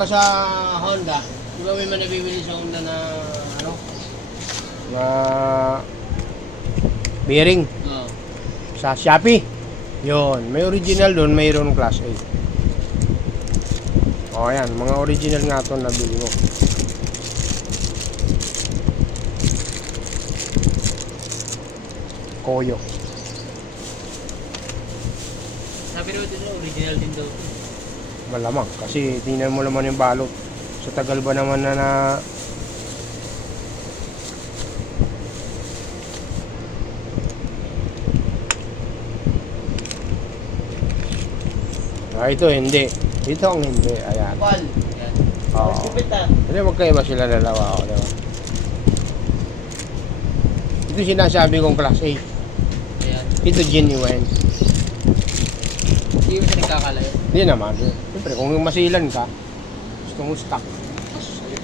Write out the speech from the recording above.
Sa Honda, di ba may mga nabibili sa Honda na ano? Na bearing Oo. sa Shopee. Yon, may original doon, mayroon class A. O yan, mga original nga ito nabili mo. Koyo. Sabi naman dito, original din daw. Malamang kasi tingnan mo naman yung balot. Sa tagal ba naman na ito hindi. Ito ang hindi. Ayan. Wal. Yan. Oo. Sipit ah. Hindi, magkaiba sila dalawa. O, diba? Ito sinasabi kong class A. Ayan. Ito genuine. Hindi mo siya nagkakalayo. Hindi naman. Siyempre, kung masilan ka, gusto mo stock.